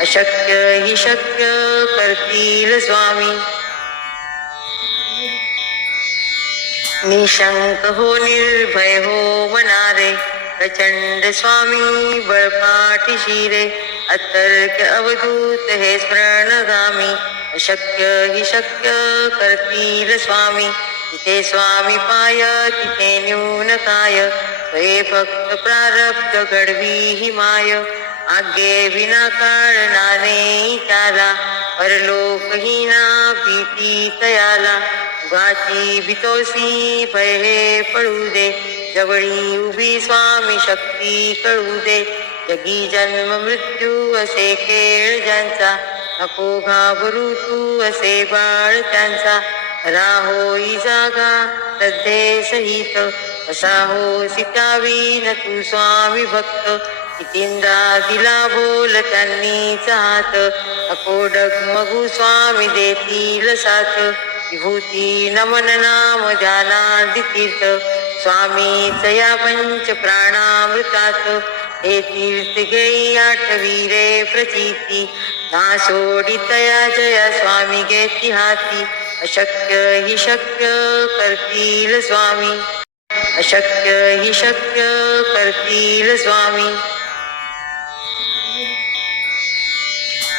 अशक्य हि शक्य करतील स्वामी। निशंक हो, निर्भय हो मनारे, प्रचंड स्वामी बळपाठीशी रे अतर्क अवधूत हे स्मरणगामी, अशक्य हि शक्य करतील स्वामी। तिथे स्वामी पाय, तिथे न्यून काय त्वये फक्त प्रारब्ध घडवी ही माय। आगे विना कारणाने त्याला परलोकहीना भीती तयाला. उगाची भितोसी भय हे पळू दे जवळी उभी स्वामी शक्ती कळू दे. जगी जन्म मृत्यू असे खेळ ज्यांचा नको घाबरू तू असे बाळ त्यांचा. राहोई जागा श्रद्धे सहित असा हो सितावीन तू स्वामी भक्त. कितींदा दिला बोल त्यांनी चाहत. अकोडक मगू स्वामी देतील साथ. विभूती नमन नाम ध्यानादि तीर्थ स्वामी या पंच प्राणामृतात हे तीर्थ घेई आठवी रे प्रचिती. ना सोडितया जया स्वामी घेती हाती. अशक्य हि शक्य करतील स्वामी. अशक्य हि शक्य करतील स्वामी.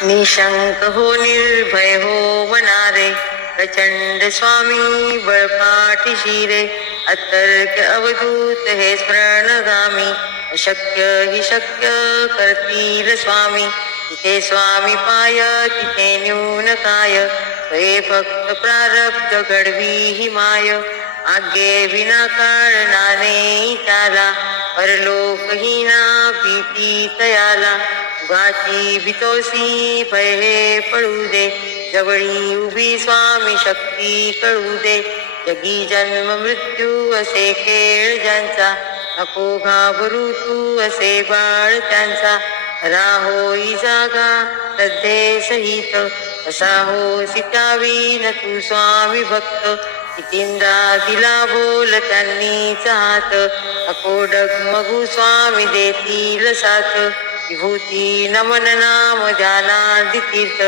निशंक हो निर्भय हो मनारे प्रचंड स्वामी बळपाठीशी रे अतर्क अवधूत हे स्मरणगामी, अशक्य ही शक्य करतील स्वामी। तिथे स्वामी पाय, तिथे न्यून काय त्वये फक्त प्रारब्ध घडवी ही माय। आगे विना कारणाने त्याला, परलोकहीना भीती तयाला। उगाची भितोसी भय हे पळू दे. जवळी उभी स्वामी शक्ती कळू दे. जगी जन्म मृत्यू असे खेळ ज्यांचा. नको घाबरू तू असे बाळ त्यांचा. राहोई जागा श्रद्धे सहित. असा हो सितावीन तू स्वामी भक्त. कितींदा दिला बोल त्यांनी चाहत. अकोडक मगू स्वामी देतील साथ. विभूती नमन नाम ध्यानादि तीर्थ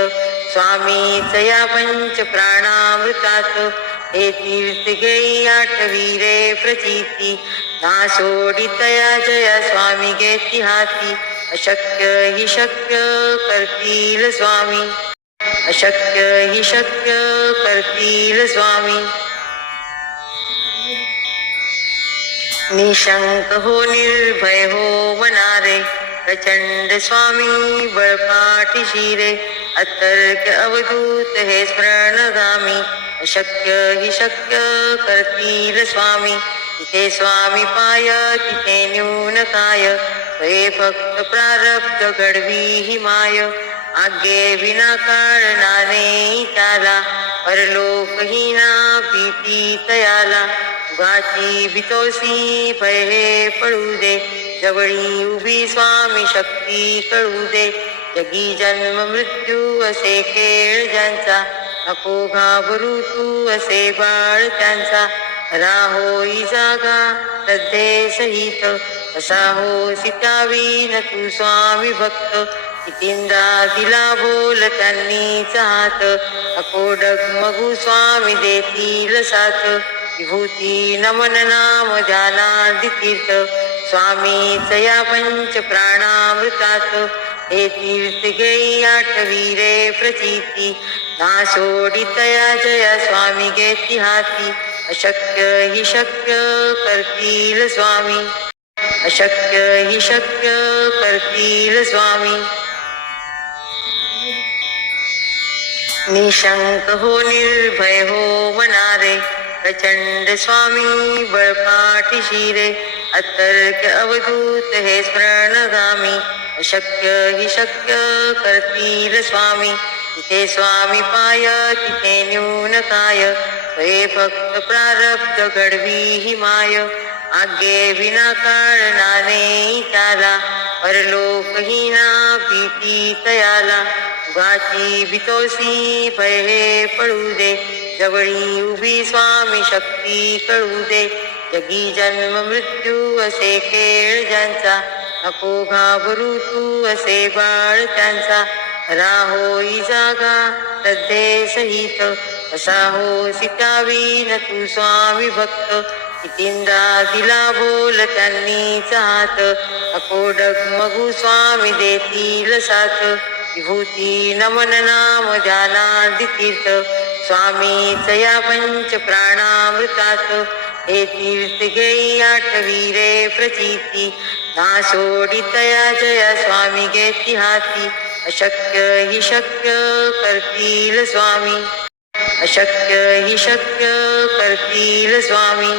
स्वामीच या पंच प्राणामृतात। हे तीर्थ घेई आठवी रे प्रचिती ना सोडितया जया स्वामी घेती हाती अशक्य हि शक्य करतील स्वामी। अशक्य हि शक्य करतील स्वामी। निशंक हो, निर्भय हो, मनारे। प्रचंड स्वामी बळपाठीशी रे अतर्क अवधूत हे स्मरणगामी। अशक्य हि शक्य करतील स्वामी। तिथे स्वामी पाय, तिथे न्यून काय। त्वये फक्त प्रारब्ध घडवी ही माय। आगे विना कारणाने त्याला। परलोकहीना भीती तयाला। उगाची भीतोसी भय हे पळू दे। जवळी उभी स्वामी शक्ती कळू दे. जगी जन्म मृत्यू असे खेळ ज्यांचा. नको घाबरू तू असे बाळ त्यांचा. राहोई जागा श्रद्धे सहित. असा हो सितावीन तू स्वामी भक्त. कितींदा दिला बोल त्यांनी चाहत. अकोडक मगू स्वामी देतील साथ. विभूती नमन नाम ध्याना तीर्थ स्वामीच या पंच प्राणामृतात हे तीर्थ घेई आठवी रे प्रचिती जया स्वामी अशक्य हि शक्य स्वामी। अशक्य हि शक्य स्वामी। निशंक हो, निर्भय हो, मनारे। प्रचंड स्वामी बळपाठीशी रे अतर्क अवधूत हे स्मरणगामी, अशक्य हि शक्य करतील स्वामी। तिथे स्वामी पाय, तिथे न्यून काय। त्वये भक्त प्रारब्ध घडवी ही माय। आगे विना कारणाने त्याला, परलोकहीना भीती तयाला उगाची भीतोसी भय हे पळू दे, जवळी उभी स्वामी शक्ती कळू दे। जगी जन्म मृत्यू असे खेळ ज्यांचा. नको घाबरू तू असे बाळ त्यांचा. राहोई जागा श्रद्धे सहित असा हो सितावी न तू स्वामी भक्त. कितींदा दिला बोल त्यांनी चाहत. अकोडक मगु स्वामी देतील साथ. विभूती नमन नाम ध्यानादि तीर्थ स्वामीच या पंच प्राणामृतात हे तीर्थ घेई आठवी रे प्रचिती ना सोडितया जया स्वामी घेती अशक्य हि शक्य करतील स्वामी। अशक्य हि शक्य करतील स्वामी।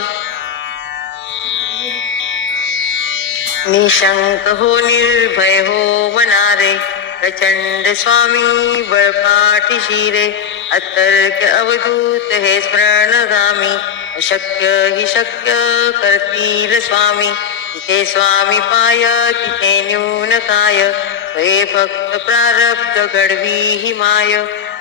निशंक हो, निर्भय हो मनारे, प्रचंड स्वामी बळपाठी शिरे। अतर्क अवधूत हे स्मरणगामी, अशक्य हि शक्य करतील स्वामी। तिथे स्वामी पाय तिथे न्यून काय। हे फक्त प्रारब्ध घडवी ही माय।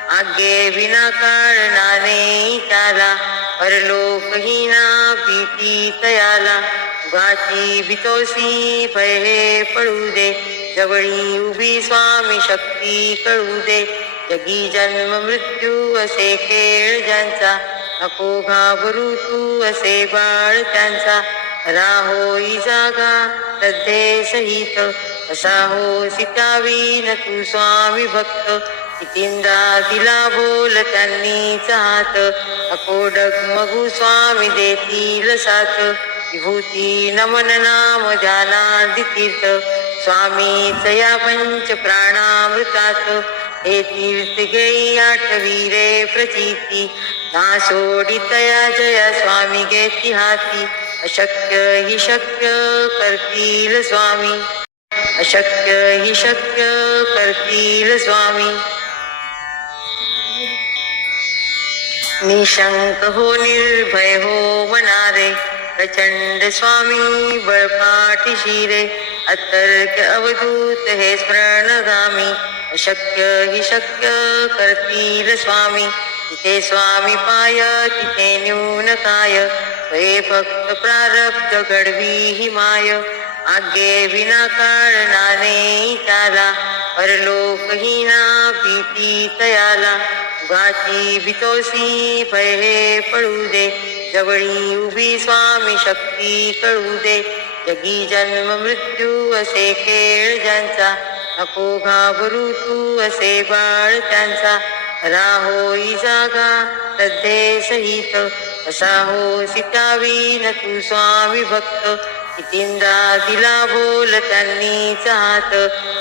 आगे विना कारणाने त्याला परलोकहीना भीती तयाला उगाची बितोसी भय पळू दे। जवळी उभी स्वामी शक्ती कळू दे। जगी जन्म मृत्यू असे खेळ ज्यांचा नको घाबरू तू असे बाळ त्यांचा. राहोई जागा श्रद्धे सहित असा हो सीतावी न तू स्वामी भक्त. कितींदा दिला बोल त्यांनी चाहत अकोडक मगु स्वामी देतील साथ. विभूती नमन नाम ध्यानादि तीर्थ स्वामी या पंच प्राणामृतात हे तीर्थ रे प्रचिती ना सोडितया जया स्वामी घेती अशक्य हि शक्य करतील स्वामी। अशक्य हि शक्य करतील स्वामी। निशंक हो, निर्भय हो, मनारे। प्रचंड स्वामी बळपाठी शिरे अतर्क अवधूत हे स्मरणगामी, अशक्य हि शक्य करतील स्वामी। तिथे स्वामी पाय, तिथे न्यून काय हे फक्त प्रारब्ध घडवी ही माय। आगे विना कारणाने त्याला परलोकहीना भीती तयाला। उगाची बितोसी भय हे पळू दे। जवळी उभी स्वामी शक्ती कळू दे। जगी जन्म मृत्यू असे खेळ ज्यांचा. नको घाबरू तू असे बाळ त्यांचा. राहोई जागा श्रद्धे सहित असा हो सीतावी न तू स्वामी भक्त. कितींदा दिला बोल त्यांनी चाहत.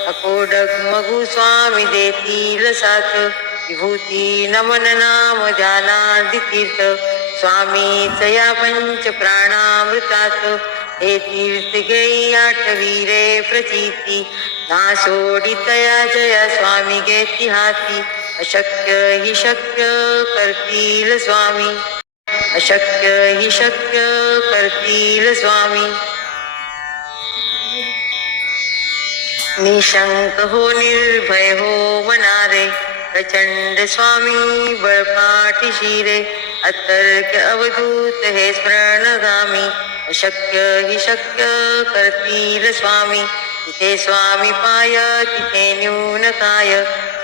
अकोडक मगु स्वामी देतील साथ. विभूती नमन नाम ध्यानादि तीर्थ स्वामी या पंच प्राणामृतात तीर्थ घेई आठवी रे प्रचिती ना सोडितया जया स्वामी घेती हाती अशक्य हि शक्य करतील स्वामी। अशक्य हि शक्य करतील स्वामी। निशंक हो, निर्भय हो, मनारे। प्रचंड स्वामी बळपाठी शिरे, अतर्क अवधूत हे स्मरणगामी, अशक्य हि शक्य करतील स्वामी। तिथे स्वामी पाय, तिथे न्यून काय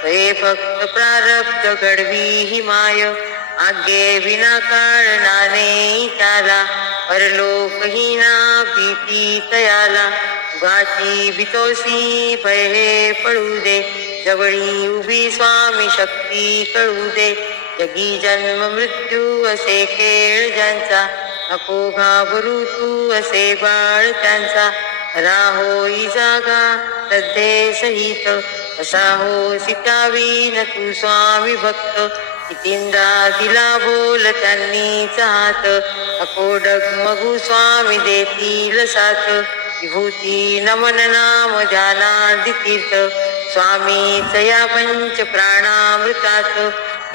हे फक्त प्रारब्ध घडवी ही माय। आगे विना कारणाने त्याला परलोकहीना भीती तयाला। उगाची बितोसी भय पळू दे जवळी उभी स्वामी शक्ती कळू दे जगी जन्म मृत्यू असे खेळ ज्यांचा. नको घाबरू तू असे बाळ त्यांचा. राहोई जागा श्रद्धे सहित. असा हो सितावी न तू स्वामी भक्त. कितींदा दिला बोल त्यांनी चाहत. अकोडक मगु स्वामी देतील साथ. विभूती नमन नाम ध्यानादि तीर्थ स्वामीच या पंच प्राणामृतात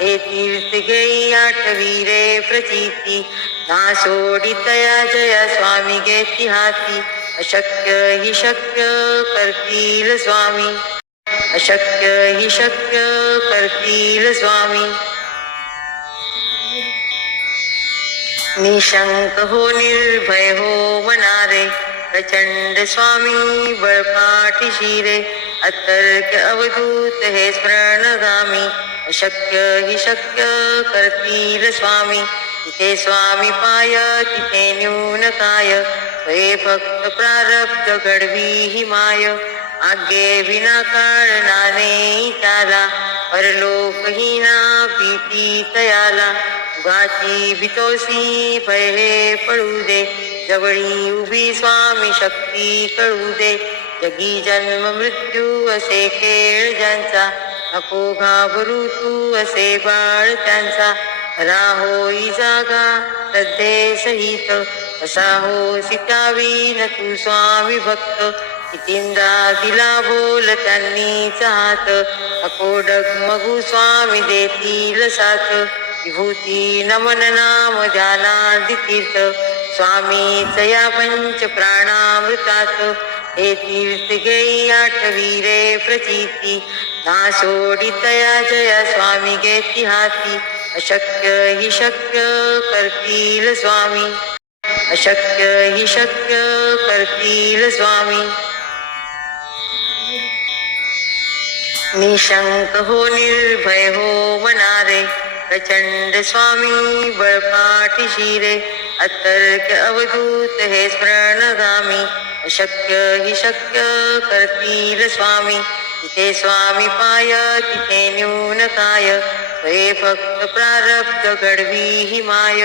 हे तीर्थ घेई आठवी रे प्रचिती ना सोडितया जया स्वामी घेती हाती अशक्य हि शक्य करतील स्वामी। अशक्य हि शक्य करतील स्वामी। निशंक हो, निर्भय हो, मनारे। प्रचंड स्वामी, बळपाठी शिरे। अतर्क्य अवधूत हे स्मरणगामी, अशक्य हि शक्य करतील स्वामी। तिथे स्वामी पाय तिथे न्यून काय हे फक्त प्रारब्ध घडवी ही माय। आगे विनाकारणाने त्याला परलोकहीना भीती तयाला उगाची भीतोसी भय पळू दे जवळी उभी स्वामी शक्ती कळू दे। जगी जन्म मृत्यू असे खेळ ज्यांचा नको घाबरू तू असे बाळ त्यांचा. राहोई जागा श्रद्धे सहित असा हो सितावीन तू स्वामी भक्त. कितींदा दिला बोल त्यांनी चाहत अकोडक मगू स्वामी देतील साथ. विभूती नमन नाम ध्यानादि तीर्थ स्वामी या पंच प्राणामृतात. हे तीर्थ घेई आठवी रे प्रचिती ना सोडितया जया स्वामी घेती हाती अशक्य हि शक्य करतील स्वामी। अशक्य हि शक्य करतील स्वामी। निशंक हो, निर्भय हो, मनारे। प्रचंड स्वामी, बळपाठी शिरे। अतर्क्य अवधूत हे स्मरणगामी, अशक्य हि शक्य करतील स्वामी। तिथे स्वामी पाय, तिथे न्यून काय। हे फक्त प्रारब्ध घडवी ही माय।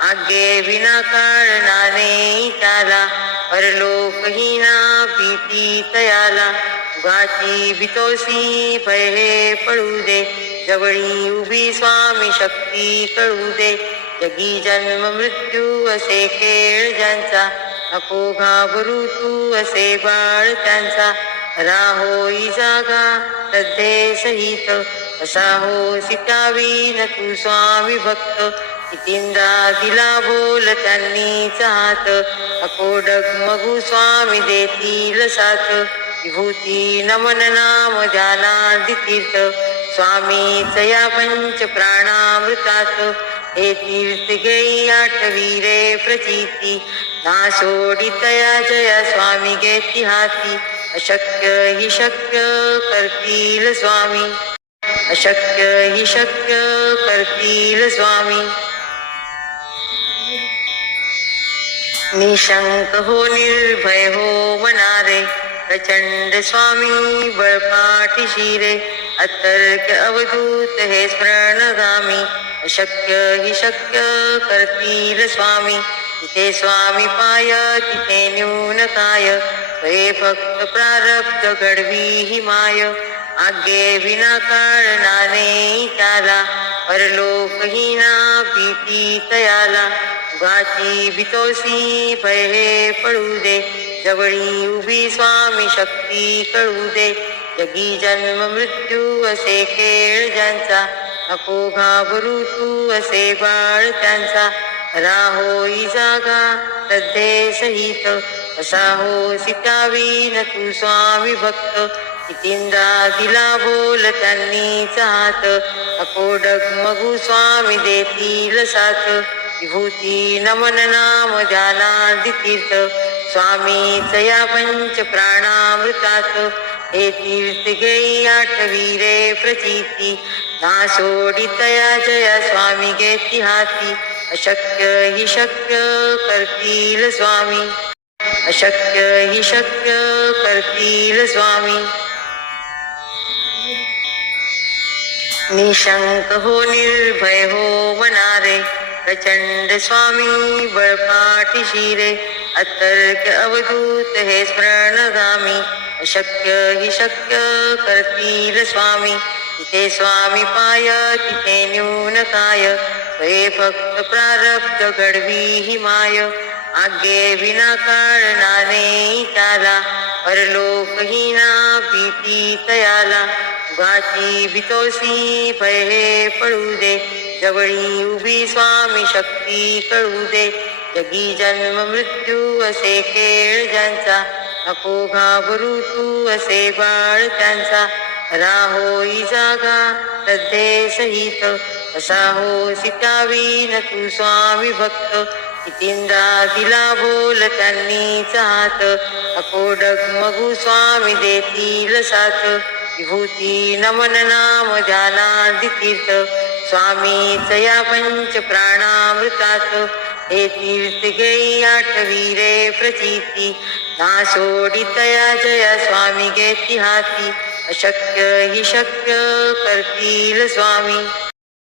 आगे विनाकारणाने त्याला परलोकहीना भीती तयाला उगाची भीतोसी भय पळू दे। जवळी उभी स्वामी शक्ती कळू दे। जगी जन्म मृत्यू असे खेळ ज्यांचा. नको घाबरू तू असे बाळ त्यांचा. राहोई जागा श्रद्धे सहित असा हो सितावीन तू स्वामी भक्त. कितींदा दिला बोल त्यांनी चाहत. अकोडक मगू स्वामी देतील साथ. विभूती नमन नाम ध्यानादि तीर्थ स्वामी या पंच प्राणामृतात आठवी रे प्रचिती ना सोडितया जया स्वामी घेती हाती अशक्य हि शक्य स्वामी। अशक्य हि शक्य स्वामी। निशंक हो, निर्भय हो मनारे प्रचंड स्वामी बळपाठी शिरे। अतर्क्य अवधूत हे स्मरणगामी। अशक्य हि शक्य करतील स्वामी. तिथे स्वामी पाय तिथे न्यून काय हे फक्त प्रारब्ध घडवी ही माय. आगे विनाकारणाने त्याला परलोकहीना भीती तयाला. उगाची भितोसी भय हे पळू दे. जवळी उभी स्वामी शक्ती कळू दे. जगी जन्म मृत्यू असे खेळ ज्यांचा नको घाबरू तू असे बाळ त्यांचा. राहोई जागा श्रद्धे सहित. असा हो सितावीन तू स्वामी भक्त. कितींदा दिला बोल त्यांनी चाहत. अकोडक मगू स्वामी देतील साथ. विभूती नमन नाम ध्यानादि तीर्थ स्वामीच या पंच प्राणामृतात आठवी रे प्रचिती जया स्वामी अशक्य हि शक्य करतील स्वामी। अशक्य हि शक्य करतील स्वामी। निशंक हो, निर्भय हो, मनारे। प्रचंड स्वामी बळपाठी शिरे। अतर्क्य अवधूत हे स्मरणगामी। अशक्य हि शक्य करतील स्वामी. तिथे स्वामी पाय तिथे न्यून काय. हे फक्त प्रारब्ध घडवी ही माय. आज्ञे विना कारणाने त्याला. परलोकहीना भीती तयाला. उगाची भितोसी भय हे पळू दे. जवळी उभी स्वामी शक्ती कळू दे. जगी जन्म मृत्यू असे खेळ ज्यांचा. नको घाबरू तू असे बाळ त्यांचा. राहोई जागा श्रद्धे सहित असा हो सितावीन तू स्वामी भक्त. कितींदा दिला बोल त्यांनी चाहत. अकोडक डगमगू स्वामी देतील साथ. विभूती नमन नाम ध्यानादि तीर्थ. स्वामी या पंच प्राणामृतात हे तीर्थ गई आठवी रे प्रचिती. ना सोडितया जया स्वामी घेती हाती अशक्य हि शक्य करतील स्वामी।